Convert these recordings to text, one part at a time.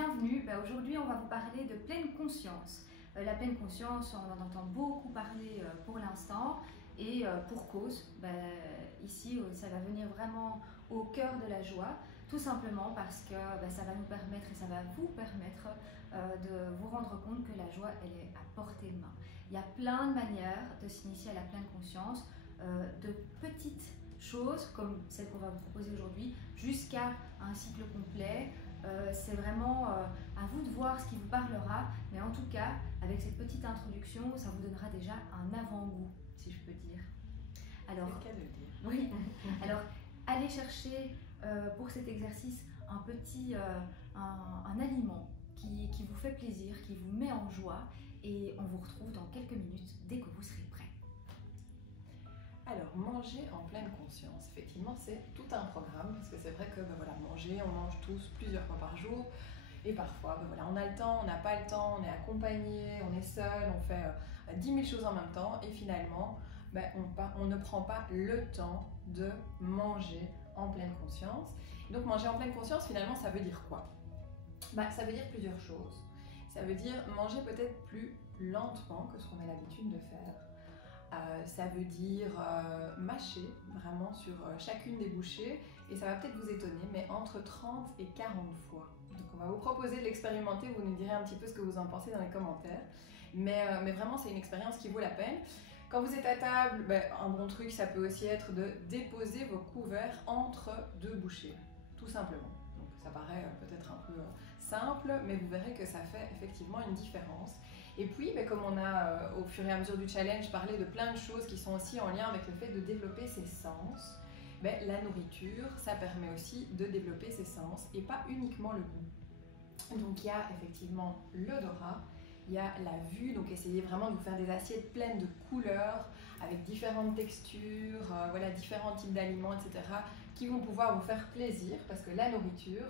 bienvenue. Aujourd'hui, on va vous parler de pleine conscience. La pleine conscience, on en entend beaucoup parler pour l'instant et pour cause. Ici, ça va venir vraiment au cœur de la joie, tout simplement parce que ça va nous permettre et ça va vous permettre de vous rendre compte que la joie, elle est à portée de main. Il y a plein de manières de s'initier à la pleine conscience, de petites choses comme celle qu'on va vous proposer aujourd'hui, jusqu'à un cycle complet. C'est vraiment à vous de voir ce qui vous parlera, mais en tout cas, avec cette petite introduction, ça vous donnera déjà un avant-goût, si je peux dire. Alors, c'est le cas de le dire. Oui. Alors, allez chercher pour cet exercice un petit un aliment qui vous fait plaisir, qui vous met en joie, et on vous retrouve dans quelques minutes dès que vous serez prêts. Alors, manger en pleine conscience, effectivement, c'est tout un programme, parce que c'est vrai que manger, on mange tous plusieurs fois par jour, et parfois, on a le temps, on n'a pas le temps, on est accompagné, on est seul, on fait 10 000 choses en même temps, et finalement, on ne prend pas le temps de manger en pleine conscience. Et donc, manger en pleine conscience, finalement, ça veut dire quoi? Ça veut dire plusieurs choses. Ça veut dire manger peut-être plus lentement que ce qu'on a l'habitude de faire. Ça veut dire mâcher vraiment sur chacune des bouchées, et ça va peut-être vous étonner, mais entre 30 et 40 fois. Donc on va vous proposer de l'expérimenter, vous nous direz un petit peu ce que vous en pensez dans les commentaires, mais vraiment c'est une expérience qui vaut la peine. Quand vous êtes à table, un bon truc ça peut aussi être de déposer vos couverts entre deux bouchées, tout simplement. Donc ça paraît peut-être un peu simple, mais vous verrez que ça fait effectivement une différence. Et puis, comme on a au fur et à mesure du challenge parlé de plein de choses qui sont aussi en lien avec le fait de développer ses sens, la nourriture, ça permet aussi de développer ses sens et pas uniquement le goût. Donc il y a effectivement l'odorat, il y a la vue, donc essayez vraiment de vous faire des assiettes pleines de couleurs, avec différentes textures, différents types d'aliments, etc., qui vont pouvoir vous faire plaisir, parce que la nourriture,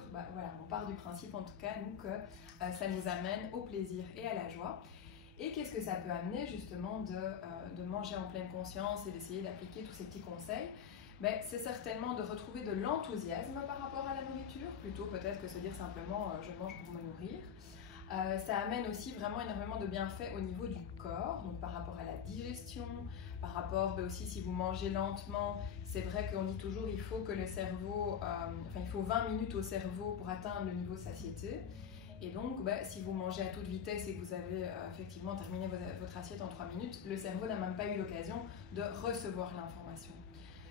on part du principe en tout cas, nous, que ça nous amène au plaisir et à la joie. Et qu'est-ce que ça peut amener justement de manger en pleine conscience et d'essayer d'appliquer tous ces petits conseils? C'est certainement de retrouver de l'enthousiasme par rapport à la nourriture, plutôt peut-être que se dire simplement je mange pour me nourrir. Ça amène aussi vraiment énormément de bienfaits au niveau du corps, donc par rapport à la digestion, par rapport aussi si vous mangez lentement, c'est vrai qu'on dit toujours il faut que le cerveau, il faut 20 minutes au cerveau pour atteindre le niveau de satiété. Et donc, si vous mangez à toute vitesse et que vous avez effectivement terminé votre assiette en 3 minutes, le cerveau n'a même pas eu l'occasion de recevoir l'information.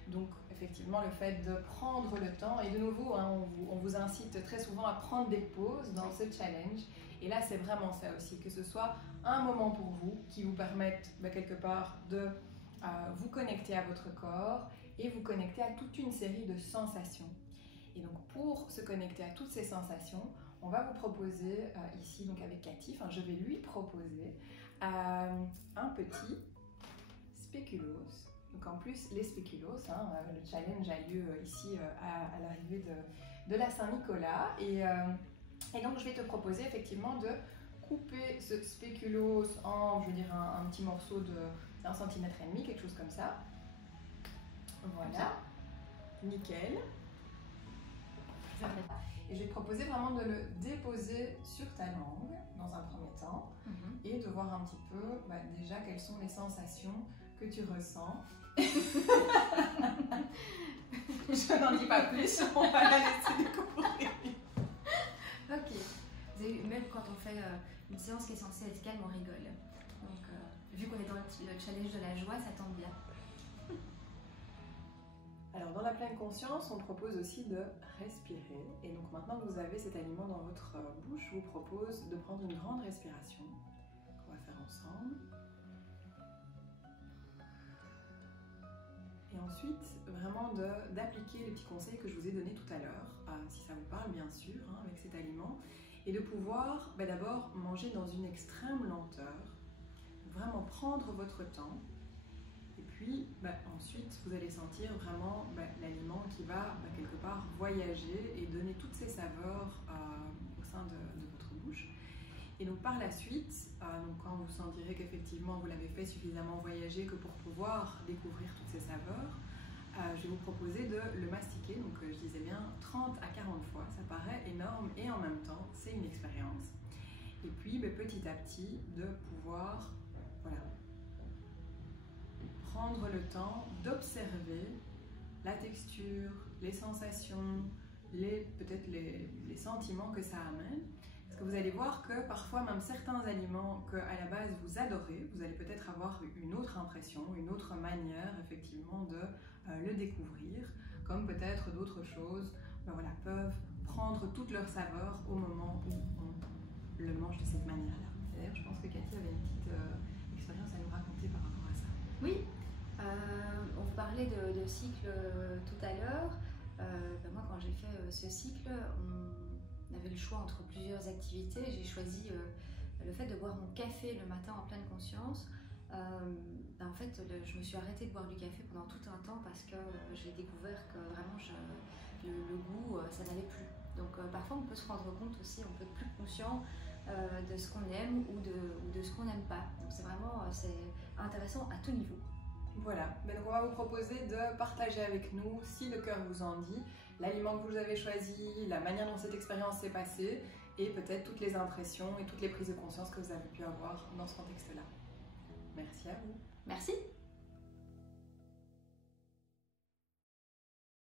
Donc, effectivement, le fait de prendre le temps, et de nouveau, on vous incite très souvent à prendre des pauses dans ce challenge. Et là, c'est vraiment ça aussi, que ce soit un moment pour vous qui vous permette quelque part de vous connecter à votre corps et vous connecter à toute une série de sensations. Et donc, pour se connecter à toutes ces sensations, on va vous proposer ici, donc avec Cathy, je vais lui proposer un petit spéculoos. Donc en plus, les spéculoos, le challenge a lieu ici à l'arrivée de la Saint-Nicolas. Et donc je vais te proposer effectivement de couper ce spéculoos en, un petit morceau de 1,5 cm, quelque chose comme ça. Voilà, nickel. Et je vais te proposer vraiment de le déposer sur ta langue dans un premier temps et de voir un petit peu déjà quelles sont les sensations que tu ressens. Je n'en dis pas plus, on va la laisser découvrir. Ok. Vous avez vu, même quand on fait une séance qui est censée être calme, on rigole. Donc, vu qu'on est dans le challenge de la joie, ça tombe bien. Alors dans la pleine conscience, on propose aussi de respirer. Et donc maintenant que vous avez cet aliment dans votre bouche, je vous propose de prendre une grande respiration qu'on va faire ensemble. Et ensuite, vraiment d'appliquer les petits conseils que je vous ai donnés tout à l'heure, si ça vous parle bien sûr, avec cet aliment, et de pouvoir d'abord manger dans une extrême lenteur, vraiment prendre votre temps. Et puis ensuite, vous allez sentir vraiment l'aliment qui va quelque part voyager et donner toutes ses saveurs au sein de votre bouche. Et donc par la suite, quand vous sentirez qu'effectivement vous l'avez fait suffisamment voyager que pour pouvoir découvrir toutes ces saveurs, je vais vous proposer de le mastiquer. Donc je disais bien 30 à 40 fois, ça paraît énorme et en même temps c'est une expérience. Et puis petit à petit de pouvoir prendre le temps d'observer la texture, les sensations, peut-être les sentiments que ça amène. Parce que vous allez voir que parfois même certains aliments que à la base vous adorez, vous allez peut-être avoir une autre impression, une autre manière effectivement de le découvrir, comme peut-être d'autres choses peuvent prendre toute leur saveur au moment où on le mange de cette manière-là. D'ailleurs, je pense que Cathy avait une petite expérience à nous raconter par rapport à ça. Oui, on parlait de cycle tout à l'heure. Moi, quand j'ai fait ce cycle, on avait le choix entre plusieurs activités. J'ai choisi le fait de boire mon café le matin en pleine conscience. En fait, je me suis arrêtée de boire du café pendant tout un temps parce que j'ai découvert que vraiment le goût, ça n'allait plus. Donc parfois, on peut se rendre compte aussi, on peut être plus conscient de ce qu'on aime ou de ce qu'on n'aime pas. Donc c'est vraiment intéressant à tout niveau. Voilà, donc on va vous proposer de partager avec nous, si le cœur vous en dit, l'aliment que vous avez choisi, la manière dont cette expérience s'est passée et peut-être toutes les impressions et toutes les prises de conscience que vous avez pu avoir dans ce contexte-là. Merci à vous. Merci.